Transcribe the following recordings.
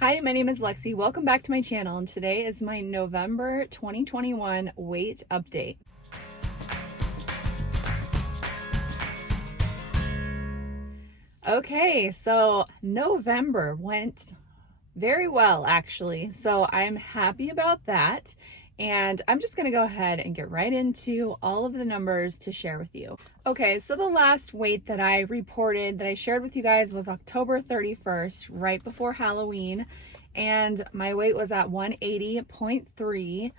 Hi, my name is Lexi. Welcome back to my channel, and today is my November 2021 weight update. Okay, so November went very well, actually. So I'm happy about that. And I'm just going to go ahead and get right into all of the numbers to share with you. Okay, so the last weight that I reported that I shared with you guys was October 31st, right before Halloween. And my weight was at 180.3.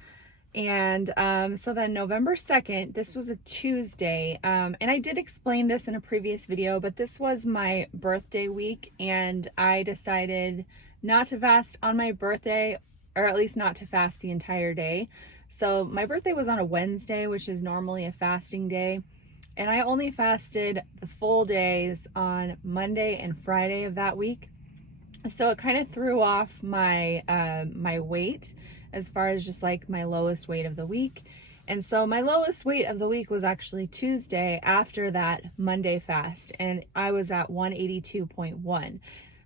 And so then November 2nd, this was a Tuesday. And I did explain this in a previous video, but this was my birthday week. And I decided not to fast on my birthday, or at least not to fast the entire day. So my birthday was on a Wednesday, which is normally a fasting day. And I only fasted the full days on Monday and Friday of that week. So it kind of threw off my my weight as far as just like my lowest weight of the week. And so my lowest weight of the week was actually Tuesday after that Monday fast, and I was at 182.1.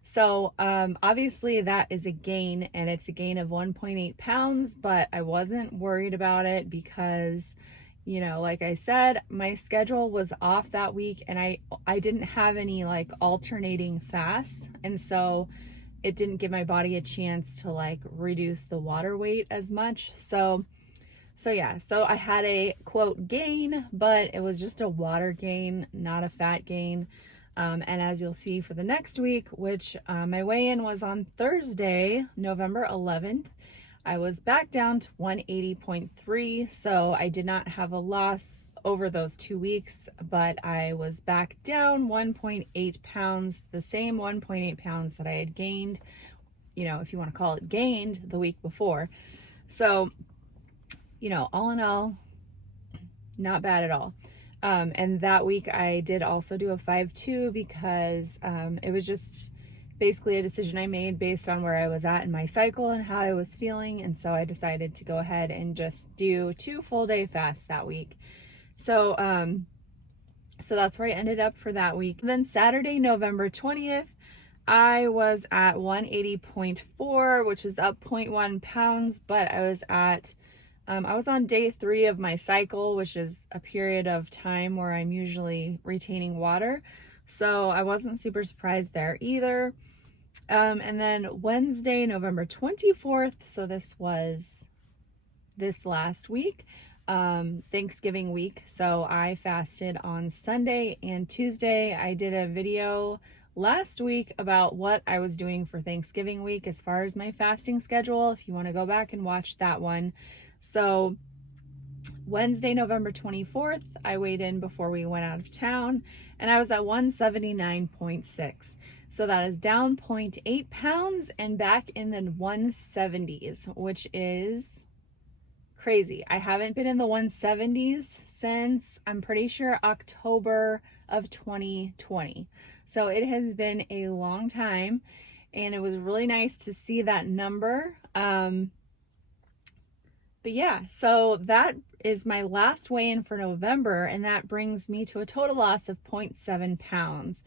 So obviously that is a gain, and it's a gain of 1.8 pounds, but I wasn't worried about it because, you know, like I said, my schedule was off that week, and I didn't have any like alternating fasts. And so it didn't give my body a chance to like reduce the water weight as much. So yeah, so I had a quote gain, but it was just a water gain, not a fat gain. And as you'll see for the next week, which my weigh-in was on Thursday, November 11th, I was back down to 180.3. So I did not have a loss over those 2 weeks, but I was back down 1.8 pounds, the same 1.8 pounds that I had gained, you know, if you want to call it gained, the week before. So, you know, all in all, not bad at all. And that week I did also do a 5-2 because it was just basically a decision I made based on where I was at in my cycle and how I was feeling. And so I decided to go ahead and just do 2 full day fasts that week. So, so that's where I ended up for that week. Then Saturday, November 20th, I was at 180.4, which is up 0.1 pounds, but I was on day 3 of my cycle, which is a period of time where I'm usually retaining water. So I wasn't super surprised there either. And then Wednesday, November 24th. So this was this last week, Thanksgiving week. So I fasted on Sunday and Tuesday. I did a video last week about what I was doing for Thanksgiving week as far as my fasting schedule, if you want to go back and watch that one. So Wednesday, November 24th, I weighed in before we went out of town, and I was at 179.6. So that is down 0.8 pounds and back in the 170s, which is crazy. I haven't been in the 170s since, I'm pretty sure, October of 2020. So it has been a long time, and it was really nice to see that number. But yeah, so that is my last weigh-in for November, and that brings me to a total loss of 0.7 pounds.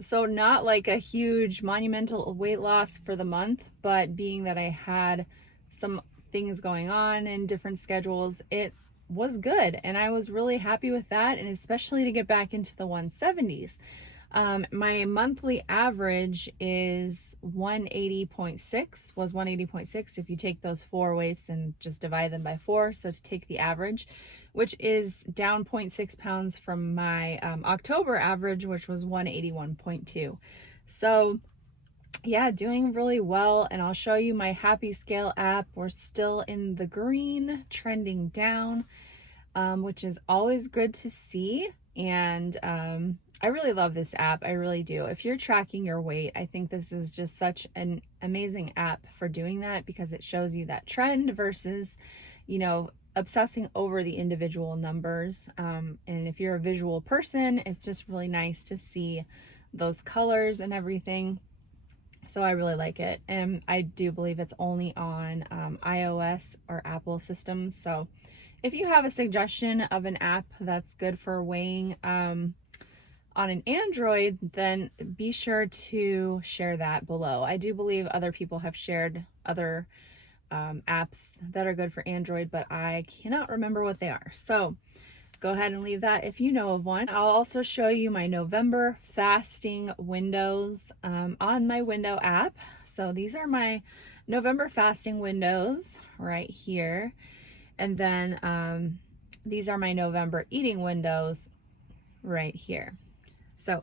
So not like a huge monumental weight loss for the month, but being that I had some things going on and different schedules, it was good. And I was really happy with that, and especially to get back into the 170s. My monthly average is 180.6, was 180.6 if you take those 4 weights and just divide them by 4. So to take the average, which is down 0.6 pounds from my October average, which was 181.2. So yeah, doing really well. And I'll show you my Happy Scale app. We're still in the green, trending down, which is always good to see. And I really love this app. I really do. If you're tracking your weight, I think this is just such an amazing app for doing that, because it shows you that trend versus, you know, obsessing over the individual numbers. And if you're a visual person, it's just really nice to see those colors and everything. So I really like it. And I do believe it's only on iOS or Apple systems. So if you have a suggestion of an app that's good for weighing, on an Android, then be sure to share that below. I do believe other people have shared other apps that are good for Android, but I cannot remember what they are. So go ahead and leave that if you know of one. I'll also show you my November fasting windows on my window app. So these are my November fasting windows right here. And then these are my November eating windows right here. So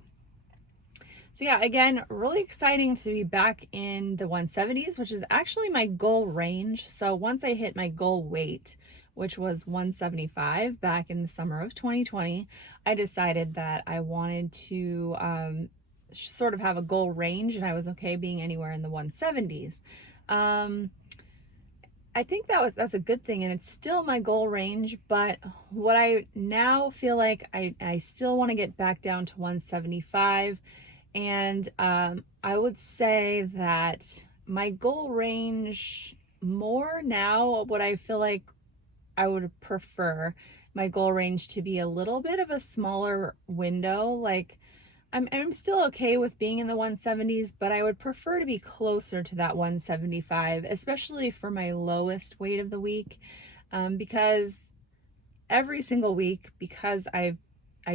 yeah, again, really exciting to be back in the 170s, which is actually my goal range. So once I hit my goal weight, which was 175 back in the summer of 2020, I decided that I wanted to sort of have a goal range, and I was okay being anywhere in the 170s. I think that's a good thing, and it's still my goal range, but what I now feel like I still want to get back down to 175. And I would say that my goal range more now, what I feel like I would prefer my goal range to be a little bit of a smaller window. Like I'm still okay with being in the 170s, but I would prefer to be closer to that 175, especially for my lowest weight of the week, because every single week, because I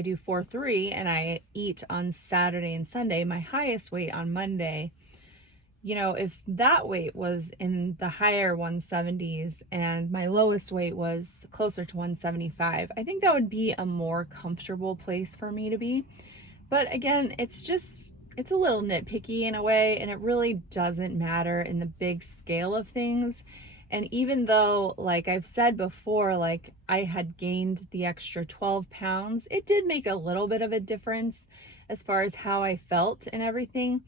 do 4-3 and I eat on Saturday and Sunday, my highest weight on Monday, you know, if that weight was in the higher 170s and my lowest weight was closer to 175, I think that would be a more comfortable place for me to be. But again, it's a little nitpicky in a way, and it really doesn't matter in the big scale of things. And even though, like I've said before, like I had gained the extra 12 pounds, it did make a little bit of a difference as far as how I felt and everything.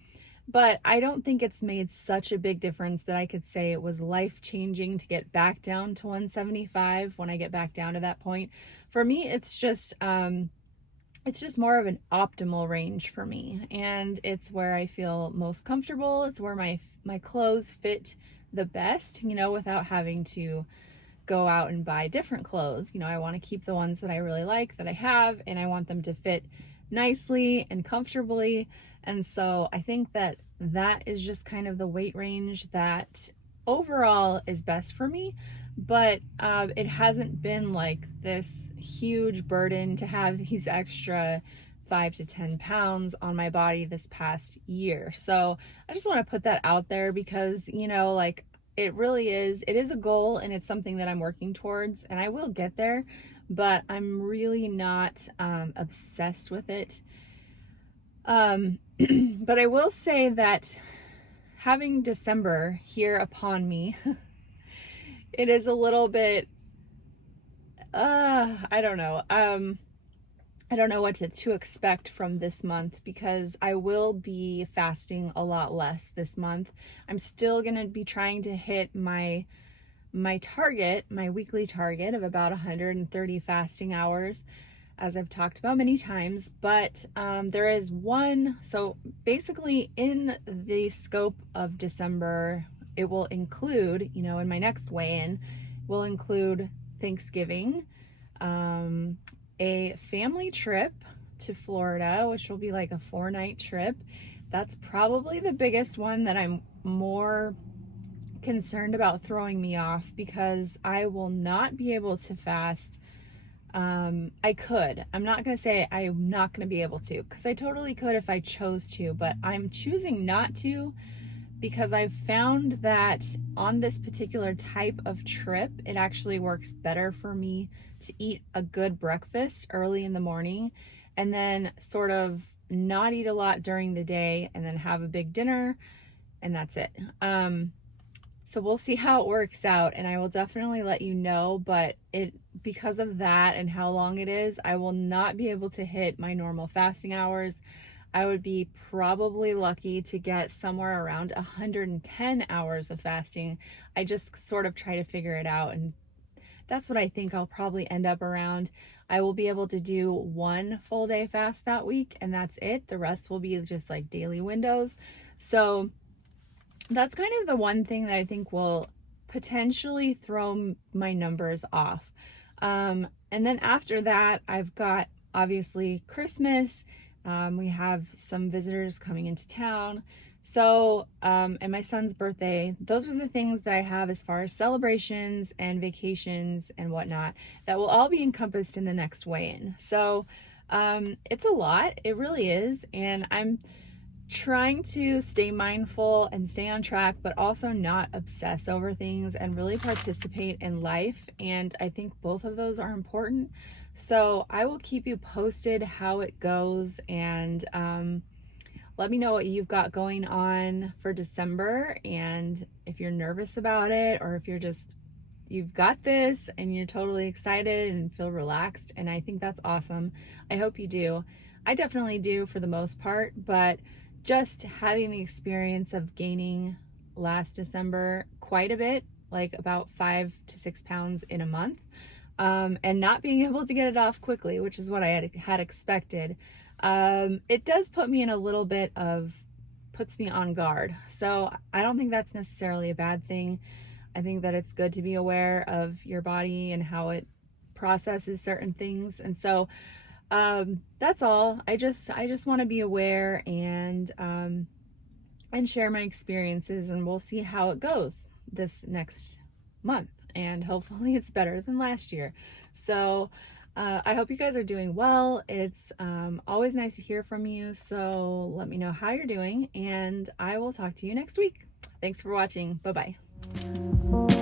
But I don't think it's made such a big difference that I could say it was life-changing to get back down to 175 when I get back down to that point. For me, it's just more of an optimal range for me, and it's where I feel most comfortable. It's where my clothes fit the best, you know, without having to go out and buy different clothes. You know, I want to keep the ones that I really like, that I have, and I want them to fit nicely and comfortably. And so I think that is just kind of the weight range that overall is best for me. But it hasn't been like this huge burden to have these extra 5 to 10 pounds on my body this past year. So I just want to put that out there because, you know, like it is a goal, and it's something that I'm working towards, and I will get there, but I'm really not obsessed with it. But I will say that having December here upon me, it is a little bit, I don't know. I don't know what to expect from this month, because I will be fasting a lot less this month. I'm still going to be trying to hit my target, my weekly target of about 130 fasting hours, as I've talked about many times. But there is one, so basically in the scope of December, it will include, you know, in my next weigh-in, will include Thanksgiving, a family trip to Florida, which will be like a 4-night trip. That's probably the biggest one that I'm more concerned about throwing me off, because I will not be able to fast. I could. I'm not going to say I'm not going to be able to, because I totally could if I chose to, but I'm choosing not to, because I've found that on this particular type of trip, it actually works better for me to eat a good breakfast early in the morning and then sort of not eat a lot during the day and then have a big dinner, and that's it. So we'll see how it works out, and I will definitely let you know, but because of that and how long it is, I will not be able to hit my normal fasting hours. I would be probably lucky to get somewhere around 110 hours of fasting. I just sort of try to figure it out, and that's what I think I'll probably end up around. I will be able to do 1 full day fast that week, and that's it. The rest will be just like daily windows. So that's kind of the one thing that I think will potentially throw my numbers off. And then after that, I've got obviously Christmas, We have some visitors coming into town. So, and my son's birthday, those are the things that I have as far as celebrations and vacations and whatnot that will all be encompassed in the next weigh-in. So, it's a lot, it really is. And I'm trying to stay mindful and stay on track, but also not obsess over things and really participate in life. And I think both of those are important. So I will keep you posted how it goes, and let me know what you've got going on for December, and if you're nervous about it, or if you've got this and you're totally excited and feel relaxed. And I think that's awesome. I hope you do. I definitely do for the most part, but just having the experience of gaining last December quite a bit, like about 5 to 6 pounds in a month, and not being able to get it off quickly, which is what I had expected, it does put me in a little bit puts me on guard. So I don't think that's necessarily a bad thing. I think that it's good to be aware of your body and how it processes certain things. And so that's all. I just want to be aware and share my experiences, and we'll see how it goes this next month. And hopefully it's better than last year. So I hope you guys are doing well. It's always nice to hear from you. So let me know how you're doing, and I will talk to you next week. Thanks for watching. Bye-bye.